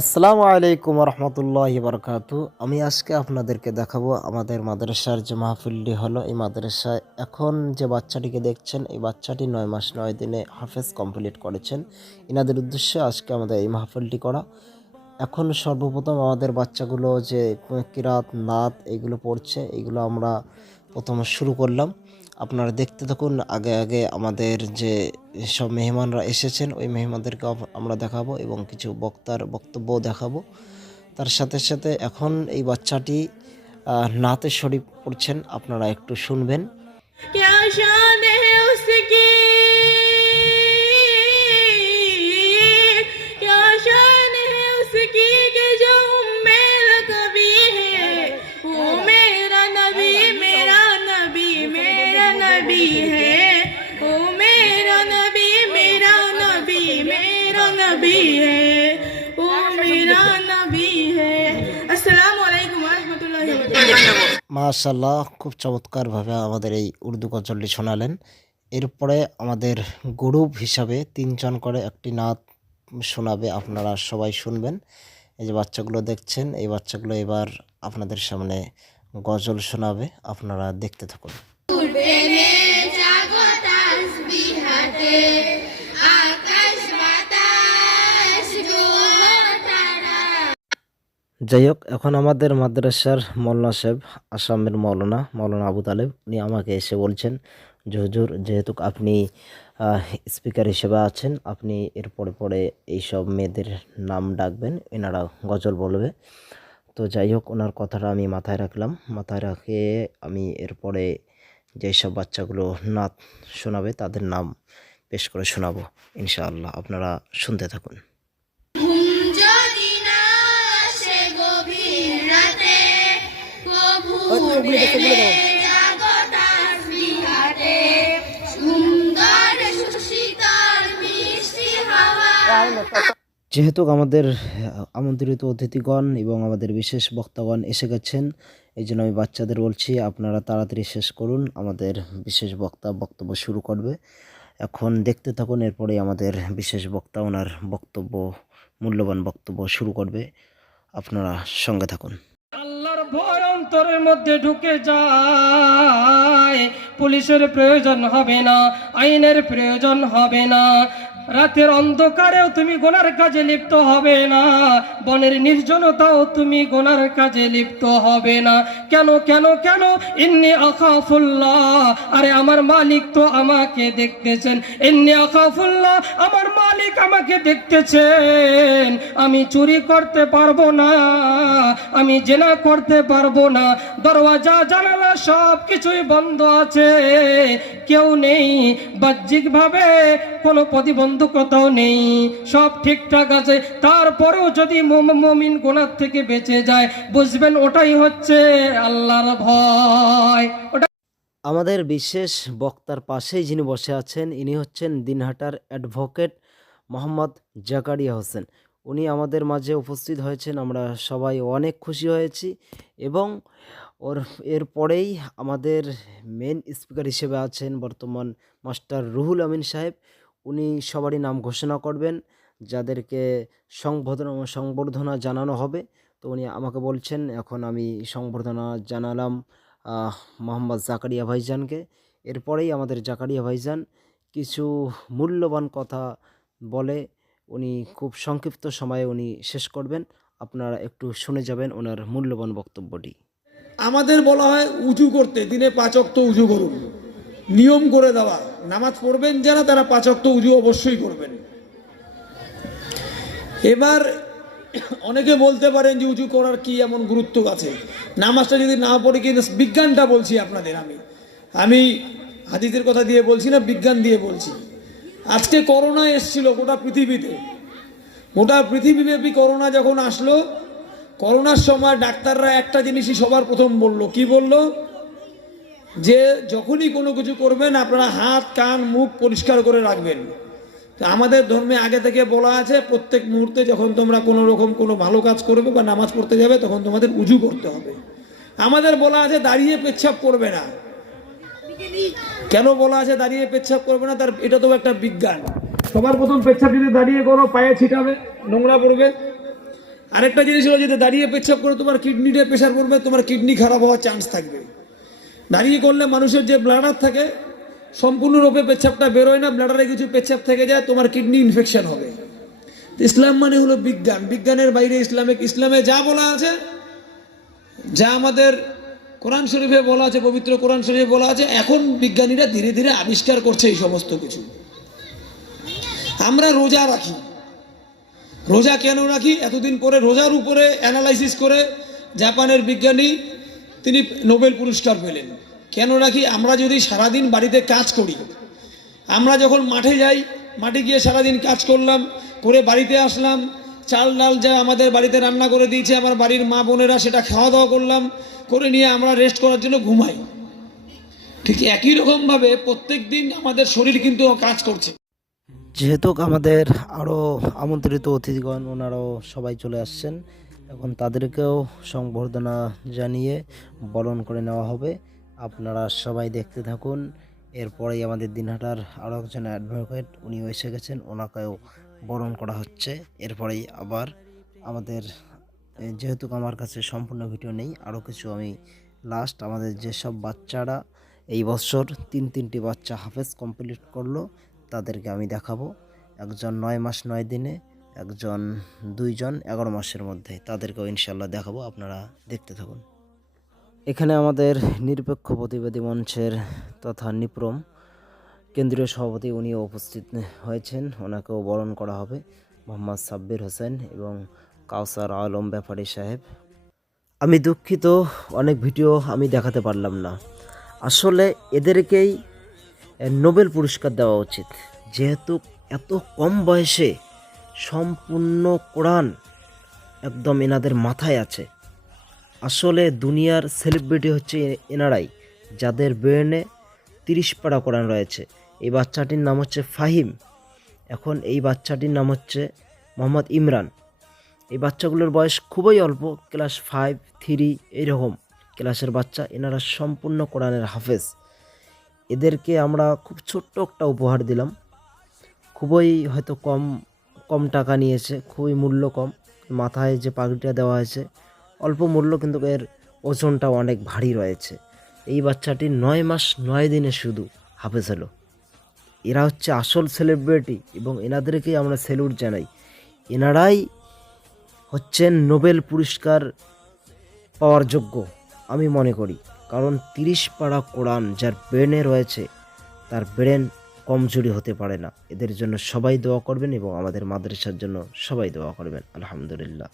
আসসালামু আলাইকুম রহমতুল্লাহ বরকাতু। আমি আজকে আপনাদেরকে দেখাবো আমাদের মাদ্রাসার যে মাহফিলটি হলো, এই মাদ্রাসায় এখন যে বাচ্চাটিকে দেখছেন, এই বাচ্চাটি নয় মাস নয় দিনে হাফেজ কমপ্লিট করেছেন। এনাদের উদ্দেশ্যে আজকে আমাদের এই মাহফিলটি করা। এখন সর্বপ্রথম আমাদের বাচ্চাগুলো যে কিরাত নাত, এগুলো পড়ছে, এগুলো আমরা প্রথম শুরু করলাম। আপনারা দেখতে থাকুন। আগে আগে আমাদের যে সব মেহমানরা এসেছেন, ওই মেহমানদেরকে আমরা দেখাবো এবং কিছু বক্তার বক্তব্য দেখাবো। তার সাথে সাথে এখন এই বাচ্চাটি নাতে শরীফ পড়ছেন, আপনারা একটু শুনবেন। মাশাল্লাহ খুব চমৎকারভাবে আমাদের এই উর্দু গজলটি শোনালেন। এরপরে আমাদের গ্রুপ হিসাবে তিনজন করে একটি নাত শোনাবে আপনারা সবাই শুনবেন। এই যে বাচ্চাগুলো দেখছেন, এই বাচ্চাগুলো এবার আপনাদের সামনে গজল শোনাবে, আপনারা দেখতে থাকুন। যাই হোক এখন আমাদের মাদ্রাসার মৌলানা সাহেব, আসামের মৌলানা মৌলানা আবু তালেব, উনি আমাকে এসে বলছেন, যে হুজুর, যেহেতু আপনি স্পিকার হিসেবে আছেন, আপনি এর পরে এইসব মেয়েদের নাম ডাকবেন, এনারা গজল বলবে। তো যাই হোক ওনার কথাটা আমি মাথায় রাখলাম। মাথায় রাখে আমি এরপরে যেসব বাচ্চাগুলো নাচ শোনাবে, তাদের নাম পেশ করে শোনাবো, ইনশাআল্লাহ। আপনারা শুনতে থাকুন। যেহেতু আমাদের, আমন্ত্রিত অতিথিগণ এবং আমাদের বিশেষ বক্তাগণ এসে গেছেন, এই জন্য আমি বাচ্চাদের বলছি, আপনারা তাড়াতাড়ি শেষ করুন। আমাদের বিশেষ বক্তা বক্তব্য শুরু করবে। এখন দেখতে থাকুন, এরপরে আমাদের বিশেষ বক্তা, ওনার বক্তব্য, মূল্যবান বক্তব্য শুরু করবে। আপনারা সঙ্গে থাকুন। আল্লাহর অন্তরের মধ্যে ঢুকে যায়। পুলিশের প্রয়োজন হবে না আইনের প্রয়োজন হবে না। রাতের অন্ধকারেও তুমি গোনার কাজে লিপ্ত হবে না। বনের নির্জনতাও তুমি গোনার কাজে লিপ্ত হবে না। কেন কেন কেন? ইন্নি আখাফুল্লাহ। আরে, আমার মালিক তো আমাকে দেখতেছেন। ইন্নি আখাফুল্লাহ, আমার মালিক আমাকে দেখতেছেন। আমি চুরি করতে পারব না, আমি জেনা করতে পারব না। দরওয়াজা, জানালা সব কিছুই বন্ধ আছে। কেউ নেই বাহ্যিকভাবে, কোনো ভাবে কোনো প্রতিবন্ধকতাও নেই, সব ঠিকঠাক আছে। তারপরেও যদি মোম- মমিন গোনার থেকে বেঁচে যায়, বুঝবেন ওটাই হচ্ছে আল্লাহর ভয়। ওটা আমাদের বিশেষ বক্তার পাশেই যিনি বসে আছেন, ইনি হচ্ছেন দিনহাটার অ্যাডভোকেট মোহাম্মদ জাকারিয়া হোসেন। উনি আমাদের মাঝে উপস্থিত হয়েছেন, আমরা সবাই অনেক খুশি হয়েছি এবং ওর এরপরেই আমাদের মেন স্পিকার হিসেবে আছেন বর্তমান মাস্টার রুহুল আমিন সাহেব। উনি সবারই নাম ঘোষণা করবেন, যাদেরকে সংবর্ধনা সংবর্ধনা জানানো হবে। তো উনি আমাকে বলছেন, এখন আমি সংবর্ধনা জানালাম মোহাম্মদ জাকারিয়া ভাইজানকে। এরপরেই আমাদের জাকারিয়া ভাইজান কিছু মূল্যবান কথা বলে উনি খুব সংক্ষিপ্ত সময়ে উনি শেষ করবেন। আপনারা একটু শুনে যাবেন ওনার মূল্যবান বক্তব্যটি। আমাদের বলা হয় উঁচু করতে, দিনে পাচক তো উঁচু করুন। নিয়ম করে দেওয়া। নামাজ পড়বেন যারা, তারা পাচক তো উঁচু অবশ্যই করবেন। এবার অনেকে বলতে পারেন যে উঁচু করার কি এমন গুরুত্ব আছে? নামাজটা যদি না পড়ে কি বিজ্ঞানটা বলছি আপনাদের আমি। আমি হাদিসের কথা দিয়ে বলছি না, বিজ্ঞান দিয়ে বলছি। আজকে করোনা এসছিল গোটা পৃথিবীতে। গোটা পৃথিবীব্যাপী করোনা যখন আসলো, করোনার সময় ডাক্তাররা একটা জিনিসই সবার প্রথম বলল। কি বলল? যে যখনই কোনো কিছু করবেন, আপনারা হাত, কান, মুখ পরিষ্কার করে রাখবেন। তো আমাদের ধর্মে আগে থেকে বলা আছে, প্রত্যেক মুহূর্তে যখন তোমরা কোনো রকম কোনো ভালো কাজ করবে বা নামাজ পড়তে যাবে, তখন তোমাদের উজু করতে হবে। আমাদের বলা আছে, দাঁড়িয়ে পেচ্ছাপ করবে না। কেন বলা আছে, দাঁড়িয়ে পেচ্ছাপ করবে না? তার, এটা তো একটা বিজ্ঞান। সবার প্রথম পেচ্ছাপ যদি দাঁড়িয়ে করো, পায়ে ছিটাবে, নোংরা পড়বে। আরেকটা জিনিস হলো, যদি দাঁড়িয়ে পেচ্ছাপ করে, তোমার কিডনিতে প্রেশার পড়বে, তোমার কিডনি খারাপ হওয়ার চান্স থাকবে। দাঁড়িয়ে করলে মানুষের যে ব্লাডার থাকে, সম্পূর্ণরূপে পেচ্ছাপটা বেরোয় না ব্লাডারে কিছু পেচ্ছাপ থেকে যায়, তোমার কিডনি ইনফেকশন হবে। ইসলাম মানে হলো বিজ্ঞান। বিজ্ঞানের বাইরে ইসলামিক ইসলামে যা বলা আছে, যা আমাদের কোরআন শরীফে বলা আছে, পবিত্র কোরআন শরীফে বলা আছে, এখন বিজ্ঞানীরা ধীরে ধীরে আবিষ্কার করছে এই সমস্ত কিছু। আমরা রোজা রাখি। রোজা কেন রাখি? এতদিন পরে, রোজার উপরে অ্যানালাইসিস করে, জাপানের বিজ্ঞানী তিনি নোবেল পুরস্কার পেলেন। কেন রাখি আমরা যদি সারাদিন বাড়িতে কাজ করি, আমরা যখন মাঠে যাই, মাঠে গিয়ে সারাদিন কাজ করলাম, করে বাড়িতে আসলাম, চাল ডাল যা আমাদের বাড়িতে রান্না করে দিয়েছে, আমার বাড়ির মা বোনেরা সেটা খাওয়া দাওয়া করলাম, করে নিয়ে আমরা রেস্ট করার জন্য ঘুমাই। ঠিক একই রকমভাবে প্রত্যেক দিন আমাদের শরীর কিন্তু কাজ করছে। যেহেতু আমাদের আরও আমন্ত্রিত অতিথিগণ, ওনারাও সবাই চলে আসছেন, এখন তাদেরকেও সংবর্ধনা জানিয়ে বরণ করে নেওয়া হবে। আপনারা সবাই দেখতে থাকুন, এরপরেই আমাদের দিনহাটার আরও একজন অ্যাডভোকেট উনিও এসে গেছেন, ওনাকেও বরণ করা হচ্ছে। এরপরেই আবার আমাদের যেহেতু আমার কাছে সম্পূর্ণ ভিডিও নেই আরও কিছু আমি লাস্ট আমাদের যেসব বাচ্চারা এই বছর তিন তিনটি বাচ্চা হাফেজ কমপ্লিট করল তাদেরকে আমি দেখাবো। একজন নয় মাস নয় দিনে, একজন দুইজন এগারো মাসের মধ্যে তাদেরকেও ইনশাল্লাহ দেখাবো, আপনারা দেখতে থাকুন। এখানে আমাদের নিরপেক্ষ প্রতিবাদী মঞ্চের তথা নিপ্রম কেন্দ্রীয় সভাপতি উনিও উপস্থিত হয়েছেন। ওনাকেও বরণ করা হবে মোহাম্মদ সাব্বির হোসেন এবং কাউসার আলম ব্যাপারী সাহেব। আমি দুঃখিত, অনেক ভিডিও আমি দেখাতে পারলাম না। আসলে এদেরকেই নোবেল পুরস্কার দেওয়া উচিত। যেহেতু এত কম বয়সে সম্পূর্ণ কোরআন একদম এনাদের মাথায় আছে। আসলে দুনিয়ার সেলিব্রিটি হচ্ছে এনারাই, যাদের ব্রেনে তিরিশ পাড়া কোরআন রয়েছে। এই বাচ্চাটির নাম হচ্ছে ফাহিম। এখন এই বাচ্চাটির নাম হচ্ছে মোহাম্মদ ইমরান। এই বাচ্চাগুলোর বয়স খুবই অল্প, ক্লাস ফাইভ থ্রি এইরকম। ক্লাসের বাচ্চা, এনারা সম্পূর্ণ কোরআনের হাফেজ। এদেরকে আমরা খুব ছোট্ট একটা উপহার দিলাম। খুবই হয়তো কম কম টাকা নিয়েছে, খুবই মূল্য কম। মাথায় যে পাগড়িটা দেওয়া হয়েছে, অল্প মূল্য কিন্তু এর ওজনটা অনেক ভারী রয়েছে। এই বাচ্চাটি নয় মাস, নয় দিনে শুধু হাফেজ হলো। এরা হচ্ছে আসল সেলিব্রিটি এবং এনাদেরকেই আমরা সেলুট জানাই। এনারাই হচ্ছেন নোবেল পুরস্কার পাওয়ার যোগ্য, আমি মনে করি। কারণ তিরিশ পাড়া কোরআন যার ব্রেনে রয়েছে, তার ব্রেন কমজোরি হতে পারে না। এদের জন্য সবাই দোয়া করবেন এবং আমাদের মাদ্রাসার জন্য সবাই দোয়া করবেন। আলহামদুলিল্লাহ।